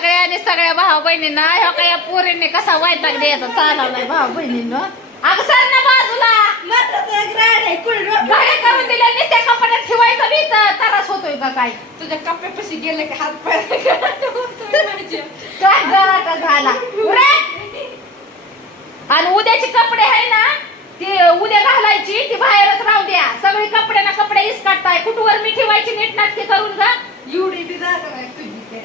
सगळ्या आणि सगळ्या भाऊ बहिणींना ह्या काय या पोरींनी कसा वैताग द्यायचा? चालवलाय भाऊ बहिणींना. अगं सर ना बाजूला. घरे करून दिल्या नुसत्या कपड्यात ठेवायचं बी तर त्रास होतोय का काय? तुझ्या कप्प्यापाशी गेले की हात पाय माझे काय गळाटा झाला! आणि उद्याचे कपडे आहे ना ते उद्या घालायची ती बाहेरच राहू द्या. सगळी कपडे ना कपडे इसकाटताय. कुठवर मी ठेवायची नीट नाटके करून का एवढी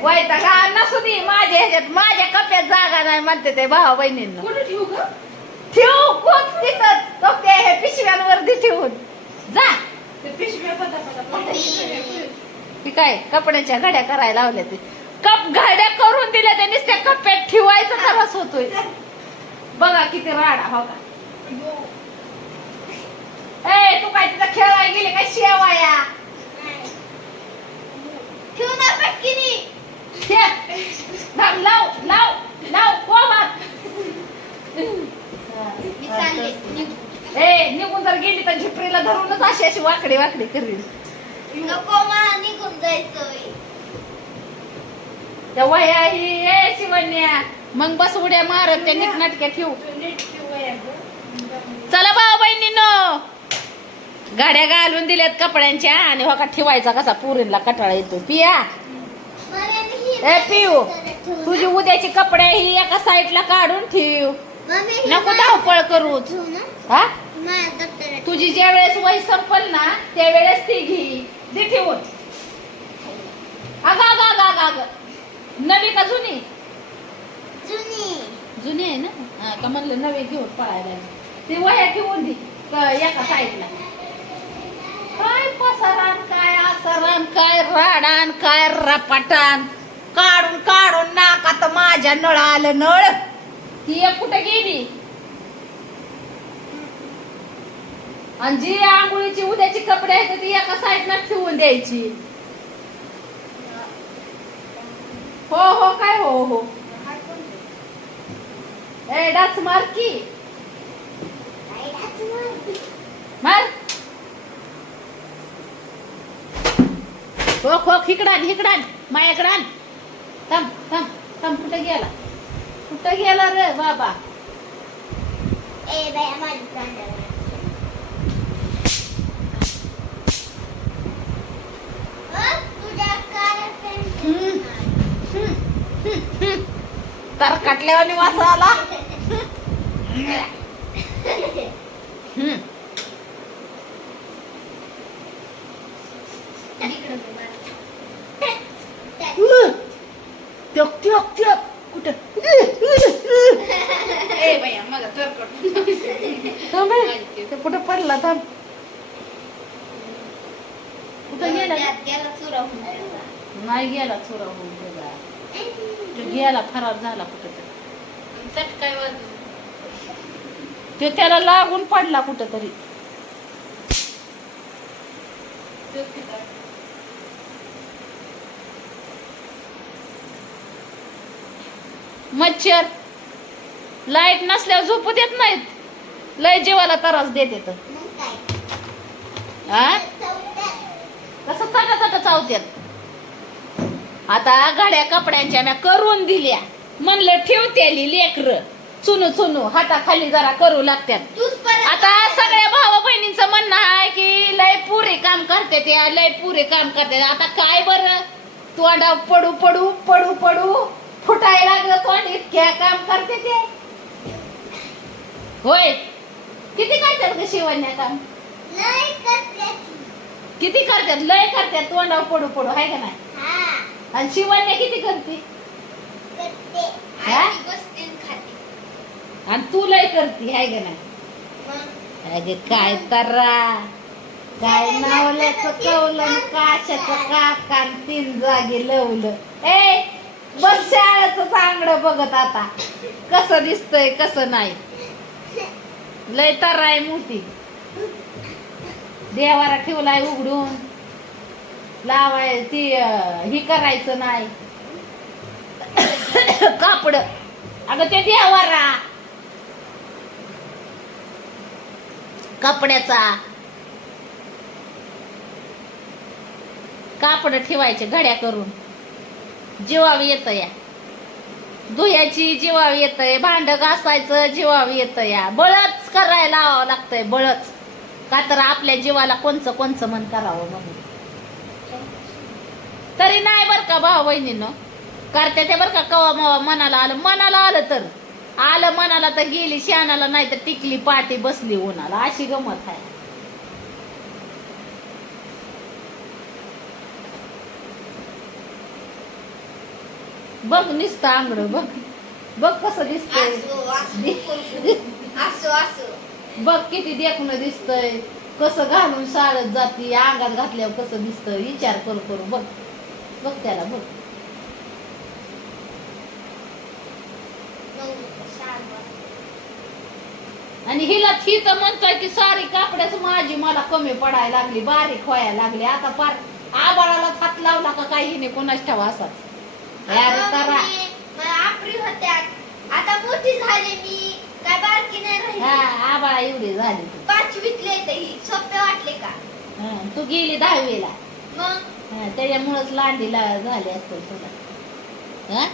बी जागा नाही तुझी ते. वैताग हा नसू दे माझ्या ह्याच्यात माझ्या कप्यात जागा नाही म्हणते ते भाऊ बहिणींना. कुठे ठेवू ग ठेवू कोच तिथंच? तो ते हे पिशव्यांवरती ठेवून. जा. ते पिशव्या ती काय कपड्याच्या घड्या करायला लावल्या ते. कप घड्या करून दिल्या ते नुसत्या कप्यात ठेवायचा त्रास होतोय. बघा किती राडा हो का. ए तू काय तिथं खेळायला गेली काय शेवाया? ठेव. कोमात ए निघून जर गेली तर झिपरीला धरूनच अशी अशी वाकडी वाकडी करील त्या वया ही ए शिवण्या मग बस उड्या मारत त्या नीटनाटक्या ठेवू. चला भाऊ बहिणीनो गाड्या घालून दिल्यात कपड्यांच्या आणि हो का ठेवायचा कसा पुरीला कटाळा येतो. पिया. ए पिऊ तुझी उद्याची कपडे ही एका साईडला काढून ठेव. नको धावपळ करूच हा? तुझी ज्या वेळेस वय संपल ना त्या वेळेस ती घे. दे ठेवून. अग अग अग अग अग. नवी का जुनी? जुनी. आहे ना? हा, का म्हणलं नवी घेऊन पळायला. ती वह्या ठेवून दे एका साईडला. काय पसारान काय आसारान काय राडान काय रपाटान. काढून काढून नाकात माझ्या नळ आलं नळ. ती एक कुठे गेली? आणि जी आंघोळीची उद्याची कपडे आहेत ती एका साईडला ठेवून द्यायची. हो हो काय हो हो. ए डाच मार की. मार. हो खो खिकडान हिकडान मायाकडान थांब थांब थांब कुठे गेला? कुठे गेला रे बाबा? तर कटल्यावानी वास आला हम्म. त्योक त्योक त्योक कुठं ए बाया मला तर कट थांब हे. ते कुठं पडला थांब कुठं गेला? नाही गेला चुरा होऊन गेला. तो गेला फरार झाला कुठं तरी काय तो त्याला लागून पडला कुठं तरी मच्छर. लाइट नसल्यावर झोपू देत नाहीत. लय जीवाला त्रास देते तर हा कसं चटा चटा चावत्यात आता घड्या कपड्यांच्या म्या करून दिल्या. म्हणलं ठेवतेली लेकर. चुनू चुनू हाताखाली जरा करू लागत्यात. आता सगळ्या भावा बहिणींचं म्हणणं आहे की लय पुरे काम करते ते लय पुरे काम करते. आता काय बर? तोंडा पडू पडू पडू पडू. फुटायला लागलं तोंड इतक्या काम करते ते. होय. किती करतात ग शिवण्या काम? किती करतात लय करतात तोंडावर पडू पडू आहे का नाही? आणि शिवण्या किती करते? आणि तू लय करते आहे का नाही? अगे काय तर्रा काय नावल्याचं कवलं काशाचं काकान तीन जागी लवलं. ए बस शाळेचं चांगलं बघत आता. कसं दिसतंय कसं नाही. लय तर्रा आहे मोठी. देवारा ठेवलाय उघडून. लावाय ती ही करायचं नाही. कापड. अगं ते देवारा कपड्याचा कापड ठेवायचे घड्या करून. जीवाव येत या धुयाची जीवाव येतय. भांड घासायचं जीवाव येत या बळच करायला लावावं लागतंय बळच. का तर आपल्या जीवाला कोणचं कोणचं मन करावं म्हणून तरी नाही बर का भाऊ बहिणीनं? करते ते बर का कवा मवा मनाला आलं? मनाला आलं तर. आलं मनाला तर गेली शानाला नाही तर टिकली पाठी बसली उन्हाला. अशी गमत आहे. बघ निसतं आंगड बघ. बघ कसं दिसत बघ किती देखणं दिसतंय. कसं घालून शाळेत जाती अंगात घातल्यावर कसं दिसतंय विचार करू करू बघ. बघ त्याला बघ. आणि हिला ही तर म्हणतोय की सारी कापड्याच माझी मला कमी पडायला लागली बारीक व्हायला लागली. आता पार आबाळाला हात लावला का काही हिने कोणाच ठेवा असाच? आता मोठी झाले मी. हा आबाळा एवढी झाली तू. पाचवीतले येते ही सोपे वाटले का? हा, तू गेली दहावीला. मग? हा, त्याच्यामुळंच लांडीला झाले असते तुला. हा?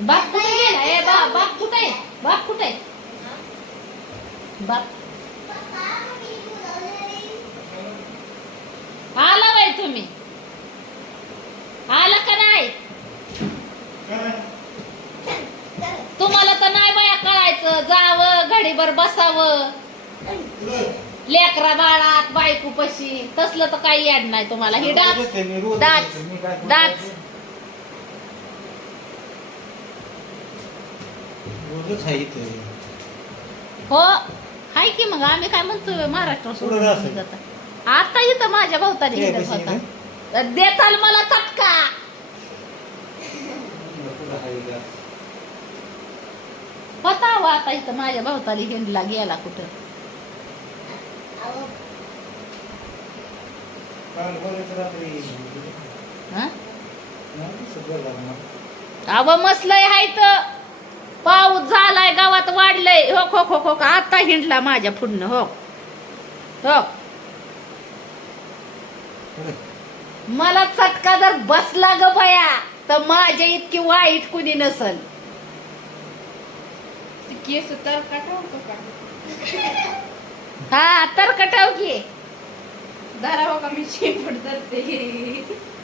बाप कुठे गेला? ए बाप बाप कुठे? आहे बाप कुठे? आहे बाप. आला बाई तुम्ही. आला का नाही तर नाही बाया कळायचं जावं घडीभर बसावं. लेकरा बाळात बायको पशी. तसलं तर काही याड नाही तुम्हाला. ही डाच. डाच. डाच. हो हाय की मग? आम्ही काय म्हणतोय? महाराष्ट्र सोडून? जाता. आता इथं माझ्या होता. देताल मला चटका कुठं आहे इथं? हो आता इथं माझ्या भोवताली हिंडला गेला कुठं. हा. अव मसलय हाय तर पाऊस झालाय गावात वाढलंय हो खो खो खो. आता हिंडला माझ्या पुढनं हो हो? मला चटका जर बसला ग बया तर माझ्या इतकी वाईट कुणी नसल केस तर काढतो का हा तर कटाव की. धरा हो का मी शेपूट धरते.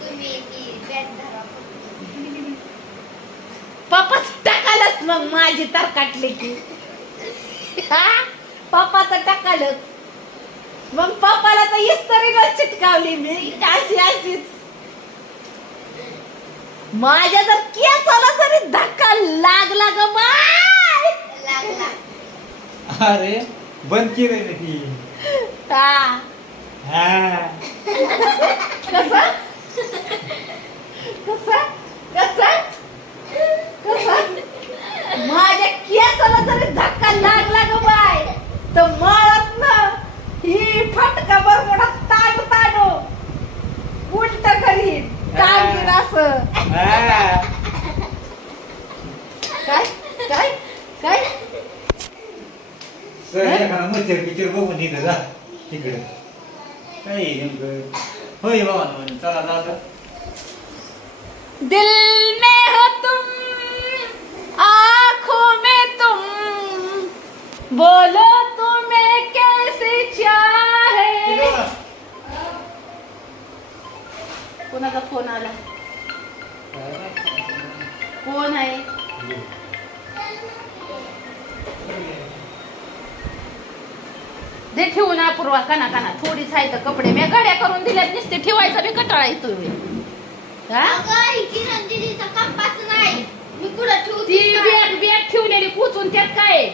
तुम्ही ती धरा पप्पाच टाकालच मग माझी तर काटली की. हा पप्पाचं टाकालच. मग पप्पाला तर इस्तरीनं चिटकावली मी अशी अशीच. माझ्या जर केसाला जरी धक्का लागला ग बाय लागला. अरे बंद केलंय ना ती हा. हा. कसं? कसं? कसं? कसं? माझ्या केसाला जरी धक्का लागला ग बाय तर माळत ना ही फटका बरमोडा ताडू ताडू उलट करी टांगीन असं हा. काय काय काय सर मच्छर पिक्चर बघून तिथं जा तिकडे. काय आहे नेमकं? होय बाबा म्हणे चला जाता दिल में हो तुम आंखों में तुम। बोलो तुम्हें कैसे चाहे कोणाचा फोन आला? कोण आहे? दे ठेवून अपूर्वा कना कना थोडीच आहे तर कपडे मी गाड्या करून दिल्यात नुसते ठेवायचा बी कटाळा नाही. मी ती बॅग बॅग ठेवलेली कुचून त्यात काय?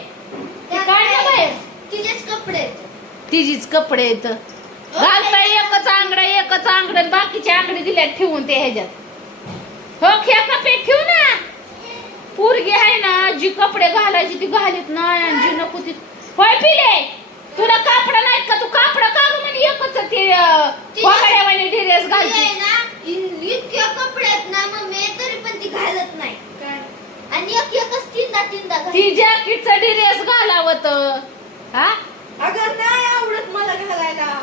तिचेच कपडे. तिचीच कपडे येत घालता एकच आंगड एकच आंगड बाकीचे आंगडे दिल्यात ठेवून ते ह्याच्यात. हो ख्या कपे ठेवू ना. पोरगी आहे ना जी कपडे घालायची ती घालीत आणि जी नको ती होय पिले? तुला कापड नाहीत का? तू कापड का गं म्हणे एकच ते वागड्यावाने ड्रेस घालते. ना इन- इतके कपडे आहेत ना मम्मी तरी पण ती घालत नाही. आणि एक एकच तीनदा तीनदा घालते. ती जॅकेटचा ड्रेस घालावत. हा? अगं नाही आवडत मला घालायला.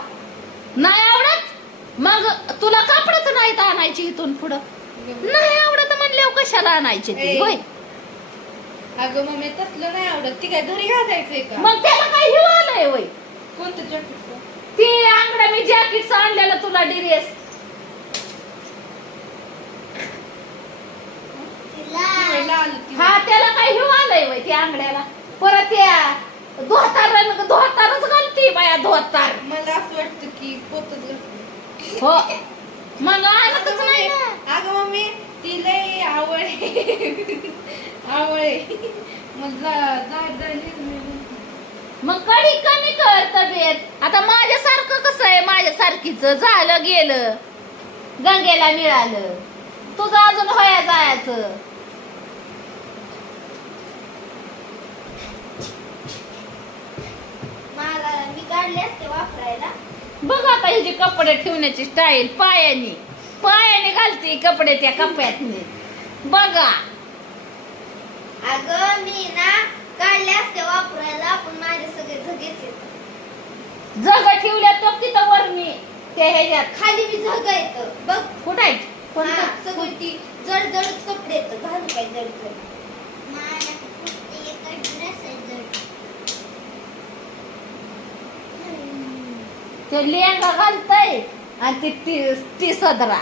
नाही आवडत? मग तुला कापडच नाहीत आणायची इथून पुढं. नाही. आवडत मला कशाला आणायचे ते? ए. होय. अगं मम्मी तसलं नाही आवडत. ती काय घरी घालायचंय का? मग त्याला काय हिव आलंय होय कोणतं जॉकेट ते अंगडा मी जॅकेट आणलेलं तुला डिरेस लाल. हा त्याला काय हिव आलंय वय त्या अंगड्याला परत त्या धोतार धोतारच घालती बाया धोतार. मला असं वाटतं की पोतच. हो. मग आणतच नाही ना. अगं मम्मी ती लय आवड आहे. जाड जाड निर्णय मग कडी कमी कर तब्येत. आता माझ्यासारखं कसं आहे? माझ्यासारखीच झालं गेलं. गंगेला मिळालं. तुझं अजून होया जायचं. मला मी काढले असते वापरायला. बघ आता हिची कपडे ठेवण्याची स्टाईल पायाने. पायाने घालते कपडे त्या कप्यात बघा. अगं मी ना काढले असते वापरायला पण माझे सगळे झगेच येत जग ठेवल्या तो तिथं वर मी त्या ह्याच्यात. खाली मी झग येत. बघ. कुठं आहे? हा, कोणतं? सगळी ती जड जड कपडे येत. घालू काय जड जड. ते लेंगा घालतय आणि ती ती ती सदरा.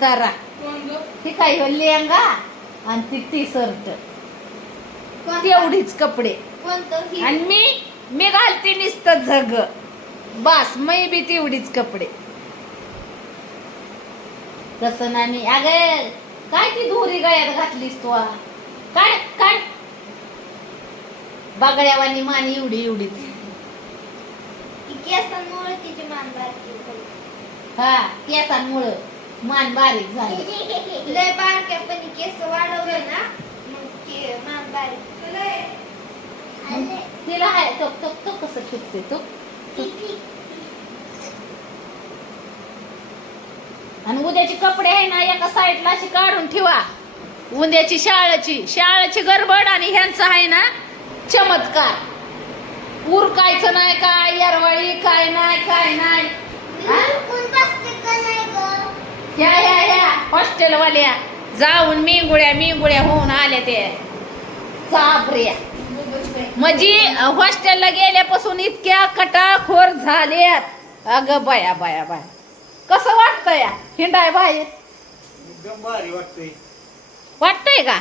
तरा. कोण गं? ती काय हो लेंगा आणि ती टी शर्ट तेवढीच कपडे. कोणतं? आणि मी मी घालते नुसतं झग. बस मी बी तेवढीच कपडे. तसं ना मी. अग काय ती धुरी गळ्यात घातलीस तू? काय काय? बागड्यावानी मानी एवढी एवढीच. ती केसांमुळे तिची मान बारकी. हा केसांमुळं. मान बारीक झाली. लय बारक्यापणी केस वाढवले ना मग मान बारीक तिला आहे तो तो तो कसं फिरते तो? आणि उद्याचे कपडे आहे ना एका साईडला अशी काढून ठेवा. उद्याची शाळेची शाळेची गडबड आणि ह्यांचं आहे ना चमत्कार. उरकायचं नाही काय यारवाळी काय नाही काय नाही. हा? ह्या ह्या ह्या हॉस्टेलवाल्या. जाऊन मिंगुळ्या मिंगुळ्या होऊन आल्या ते. बाई. म्हणजे हॉस्टेलला गेल्यापासून इतक्या कटाखोर झाल्यात. अगं बाया बाया बाया. कसं वाटतंय? या हिंडाय बाहेर. वाटतंय. वाटतंय का?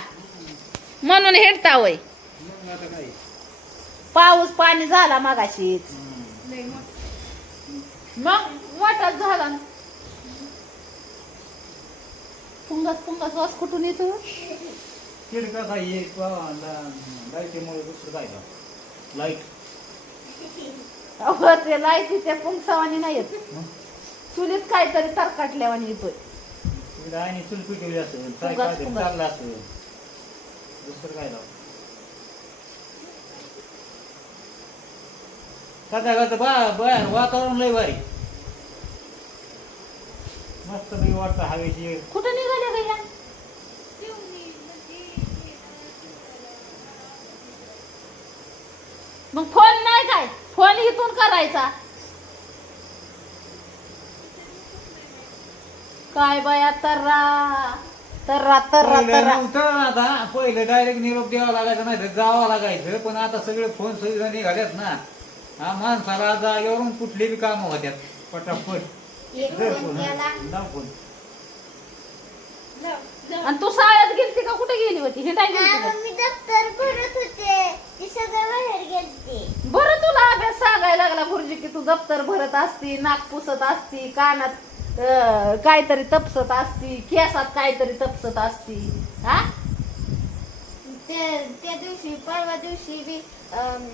म्हणून हिंडता वय पाऊस पाणी झाला मागाशीच. मग वाटत झाला ना. फुंगस फुंगस वास कुठून येतो? किडका काय एक लाईटीमुळे दुसरं काय का? लाइट. अहो, ते लाईटीच्या पुंगसावानी नाही येत. चुलीत काहीतरी तरकाटल्यावानी येतोय. आणि चूल पिटवली असेल काय फुगास. चाललं असेल. दुसरं काय लाव? संध्याकाळचं बा बाहेर वातावरण लय भारी. मस्त पैकी वाटतं हवेची. कुठं निघाले गं या? मग फोन नाही काय? फोन इथून करायचा. काय बाया तर्रा तर्रा तर्रा आता पहिलं डायरेक्ट निरोप द्यावा लागायचा नाही तर जावं लागायचं. पण आता सगळे फोन सुविधा निघाल्यात ना. हा माणसाला जागेवरून कुठली बी कामं होत्यात. पटापट. हा. आणि तू शाळेत गेलती का? कुठे गेली होती? हिंडाय गेलती का? मी दप्तर भरत होते. ती सगळं बाहेर गेलते. बरं तुला अभ्यास सांगायला लागला गुरुजी की तू दप्तर भरत असती नाक पुसत असती कानात अं, काहीतरी तपसत असती केसात काहीतरी तपसत असती हा? ते त्या दिवशी परवा दिवशी बी अम,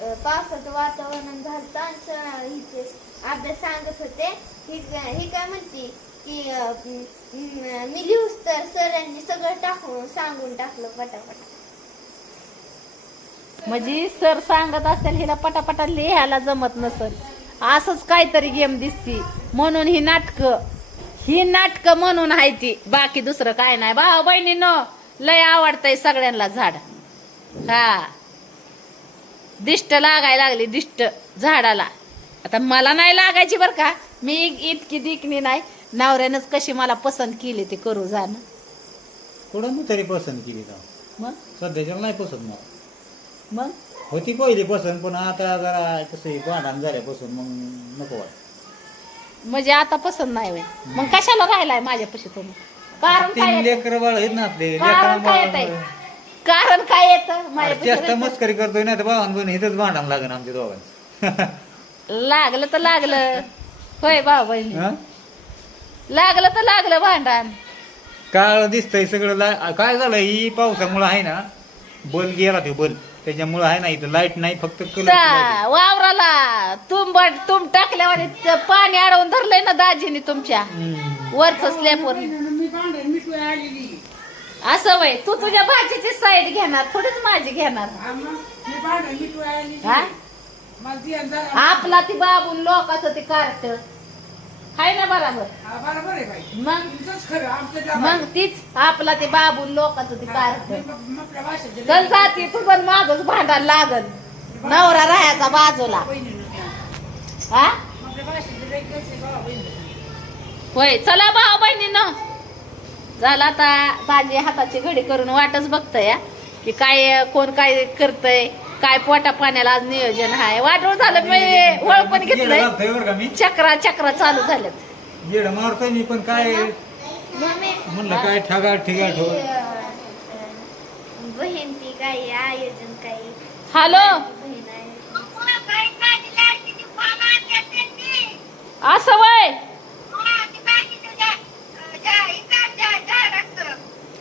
अ, पावसाचं वातावरण झालं आणि सर हिचे अभ्यास सांगत होते. ही ही काय म्हणते की मी लिहूस तर सरांनी सगळं टाकून सांगून टाकलं पटापट. म्हणजे सर सांगत असेल हिला पटापटा लिहायला जमत नसल. असंच काहीतरी गेम दिसती. म्हणून ही नाटक. ही नाटक म्हणून आहे ती. बाकी दुसरं काय नाही. भाऊ बहिणीनं लय आवडतंय सगळ्यांना झाड. हा. दिष्ट लागायला लागली दिष्ट झाडाला. आता मला नाही लागायची बर का? मी इतकी दिकणी नाही. नवऱ्यानंच कशी मला पसंत केली ते करू जाणं कुठं मी तरी पसंत केली का मग? सध्याच्याला नाही पसंत मला मग? होती पहिली पसंत पण आता जरा कसं भांडण झाल्यापासून मग नको वाट म्हणजे आता पसंत नाही होय. मग कशाला राहिलाय माझ्यापाशी तुम्ही? कारण काय तीन येतं? लेकर बाळ आहेत ना आपले कारण काय येत कारण काय येतं? जास्त माझ्यापाशी मस्करी करतोय ना तर भावान पण इथंच भांडण लागेल आमच्या दोघांचं. लागलं तर लागलं. होय भाऊ बहिणी हं? लागलं तर लागलं भांडण. काळ दिसतंय सगळं ला- काय झालं ही पावसामुळे आहे ना बल गेला ते बल त्याच्यामुळे आहे ना इथं लाइट नाही फक्त वावराला तुम बट- तुम टाकल्यावर ते पाणी अडवून धरलंय ना दाजीने तुमच्या. वरच स्लॅपवर असं वय तू तुझ्या भाजीची साईड घेणार थोडीच माझी घेणार. हा? आपला ती बाबून लोकांचं ते कार्ट. हाय ना बराबर? मग? मग तीच आपला ते बाबून लोकांचं ते कार्ट. चल जाती तुझं माझच भांडण लागल. नवरा राहायचा बाजूला. हा? होय चला भाऊ बहिणीनं. झालं आता माझी हाताची घडी करून वाटच बघतय की काय कोण काय करतय. काय पोटा पाण्याला आज नियोजन आहे वाटोळ झालं मी घेतलंय. बरं का मी? चक्रा चक्रा चालू झाल्यात. येड मारतोय मी पण काय? म्हणलं काय ठगा ठिगा ठेव बहीण ती काही आयोजन काही हॅलो? असं वय?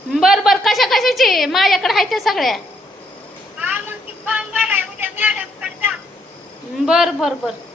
बर बर. कशा कशाची? माझ्याकडे आहे ते सगळ्या. बर बर बर.